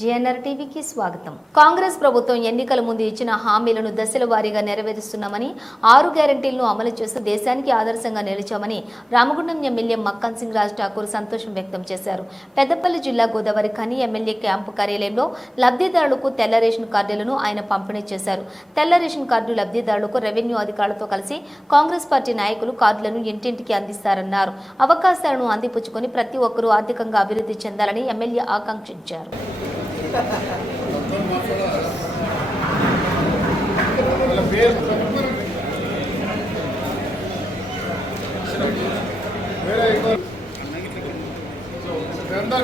GNR టీవీకి స్వాగతం. కాంగ్రెస్ ప్రభుత్వం ఎన్నికల ముందు ఇచ్చిన హామీలను దశల వారీగా నెరవేరుస్తున్నామని, 6 గ్యారెంటీలను అమలు చేస్తూ దేశానికి ఆదర్శంగా నిలిచామని రామగుండం ఎమ్మెల్యే మక్కన్ సింగ్ రాజ్ ఠాకూర్ సంతోషం వ్యక్తం చేశారు. పెద్దపల్లి జిల్లా గోదావరి ఖని ఎమ్మెల్యే క్యాంపు కార్యాలయంలో లబ్ధిదారులకు తెల్ల రేషన్ కార్డులను ఆయన పంపిణీ చేశారు. తెల్ల రేషన్ కార్డు లబ్ధిదారులకు రెవెన్యూ అధికారులతో కలిసి కాంగ్రెస్ పార్టీ నాయకులు కార్డులను ఇంటింటికి అందిస్తారన్నారు. అవకాశాలను అందిపుచ్చుకొని ప్రతి ఒక్కరూ ఆర్థికంగా అభివృద్ధి చెందాలని ఎమ్మెల్యే ఆకాంక్షించారు.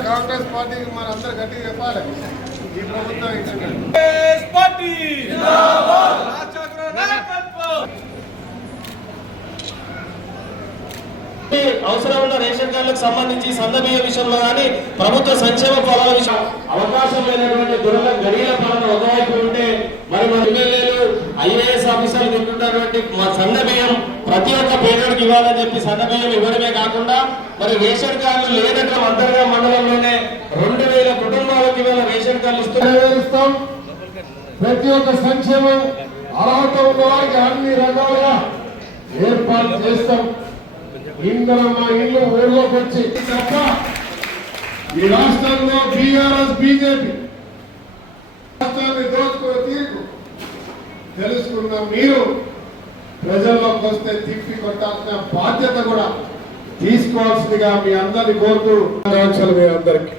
కాంగ్రెస్ పార్టీకి మనందరూ గట్టిగా చెప్పాలి. ఈ ప్రభుత్వం అవసరం ఉన్న రేషన్ కార్డులకు సంబంధించి సన్నబియ్య విషయంలో కానీ ప్రభుత్వ సంక్షేమ ఫలాల విషయం అవకాశం లేనటువంటి గడియల పాలన ఒకవైపు ఉంటే మరి మన ఎమ్మెల్యేలు ఐఏఎస్ ఆఫీసర్లు తింటున్నటువంటి సన్నబియ్యం ప్రతి ఒక్క పేదోడికి ఇవ్వాలని చెప్పి సన్నబియ్యం ఇవ్వడమే కాకుండా మరి రేషన్ కార్డులు లేనట్టు అంతర్గా మండలంలోనే 2000 కుటుంబాలకు ఇవాళ రేషన్ కార్డులు నెరవేరుస్తాం. ప్రతి ఒక్క సంక్షేమం అర్హత ఉన్న వారికి అన్ని రకాలుగా ఏర్పాటు చేస్తాం. ఇందరమ్మ ఇల్లు ఊళ్ళోకి వచ్చి తప్ప ఈ రాష్ట్రంలో బీఆర్ఎస్ బీజేపీ రాష్ట్రాన్ని దోచుకునే తీరు తెలుసుకున్న మీరు ప్రజల్లోకి వస్తే తిప్పి కొట్టాల్సిన బాధ్యత కూడా తీసుకోవాల్సిందిగా మీ అందరినీ కోరుతూ మీ అందరికీ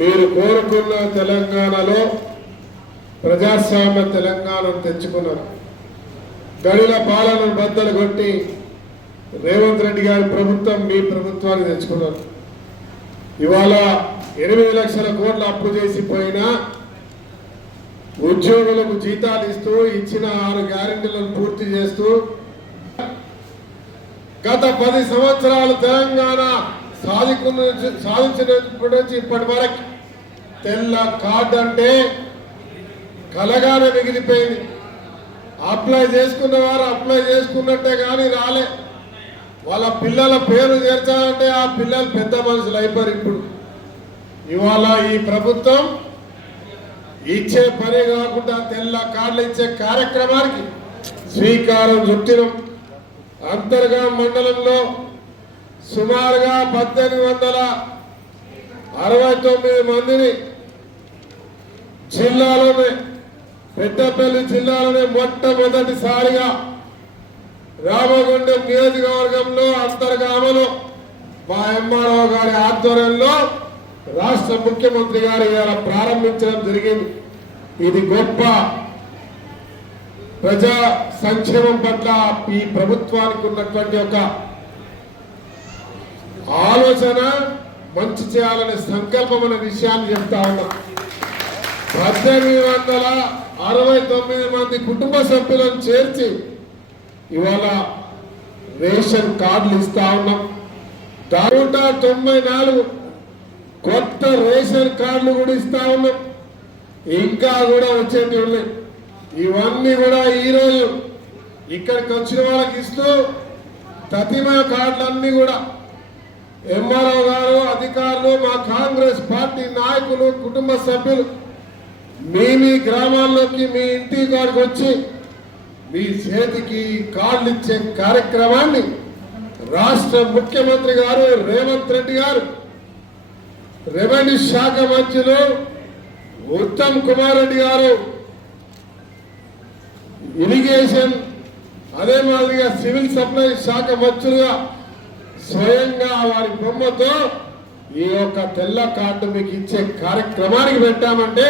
మీరు కోరుకున్న తెలంగాణలో ప్రజాస్వామ్య తెలంగాణను తెచ్చుకున్నారు. గడిల పాలనను బద్దలు కొట్టి రేవంత్ రెడ్డి గారి ప్రభుత్వం మీ ప్రభుత్వాన్ని తెచ్చుకున్నారు. ఇవాళ 8 లక్షల కోట్ల అప్పు చేసిపోయినా ఉద్యోగులకు జీతాలు ఇస్తూ ఇచ్చిన 6 గ్యారెంటీలను పూర్తి చేస్తూ గత 10 సంవత్సరాలు తెలంగాణ సాధించినప్పటి నుంచి ఇప్పటి వరకు తెల్ల కార్డు అంటే కలగానే మిగిలిపోయింది. అప్లై చేసుకున్న వారు అప్లై చేసుకున్నట్టే కానీ రాలే. వాళ్ళ పిల్లల పేరు చేర్చాలంటే ఆ పిల్లలు పెద్ద మనుషులు అయిపోయారు. ఇప్పుడు ఇవాళ ఈ ప్రభుత్వం ఇచ్చే పని కాకుండా తెల్ల కార్డులు ఇచ్చే కార్యక్రమానికి శ్రీకారం చుట్టినాం. అంతర్గా మండలంలో సుమారుగా 1869 మందిని జిల్లాలోనే పెద్దపల్లి జిల్లాలోనే మొట్టమొదటిసారిగా రామగుండం నియోజకవర్గంలో అంతర్గామలో మా ఎంఆర్ఓ గారి ఆధ్వర్యంలో రాష్ట్ర ముఖ్యమంత్రి గారు ఇవాళ ప్రారంభించడం జరిగింది. ఇది గొప్ప ప్రజా సంక్షేమం పట్ల ఈ ప్రభుత్వానికి ఉన్నటువంటి ఒక ఆలోచన, మంచి చేయాలనే సంకల్పం అనే విషయాన్ని చెప్తా ఉన్నా. 1869 మంది కుటుంబ సభ్యులను చేర్చి ఇవాళ రేషన్ కార్డులు ఇస్తా ఉన్నాం. 194 కొత్త రేషన్ కార్డులు కూడా ఇస్తా ఉన్నాం. ఇంకా కూడా వచ్చేది ఉన్నాయి. ఇవన్నీ కూడా ఈరోజు ఇక్కడికి వచ్చిన వాళ్ళకి ఇస్తూ తతిమా కార్డులన్నీ కూడా ఎంఆర్ఓ గారు, అధికారులు, మా కాంగ్రెస్ పార్టీ నాయకులు, కుటుంబ సభ్యులు మీ గ్రామాల్లోకి మీ ఇంటి కాడికి వచ్చి మీ చేతికి కార్డులు ఇచ్చే కార్యక్రమాన్ని రాష్ట్ర ముఖ్యమంత్రి గారు రేవంత్ రెడ్డి గారు, రెవెన్యూ శాఖ మంత్రులు ఉత్తమ్ కుమార్ రెడ్డి గారు, ఇరిగేషన్ అదే మాదిరిగా సివిల్ సప్లై శాఖ మంత్రులుగా స్వయంగా వారి బొమ్మతో ఈ యొక్క తెల్ల కార్డు మీకు ఇచ్చే కార్యక్రమానికి పెట్టామంటే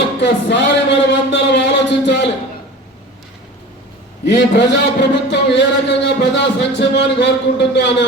ఒక్కసారి మనం అందరం ఆలోచించాలి. ఈ ప్రజా ప్రభుత్వం ఏ రకంగా ప్రజా సంక్షేమాన్ని కోరుకుంటుందో అనే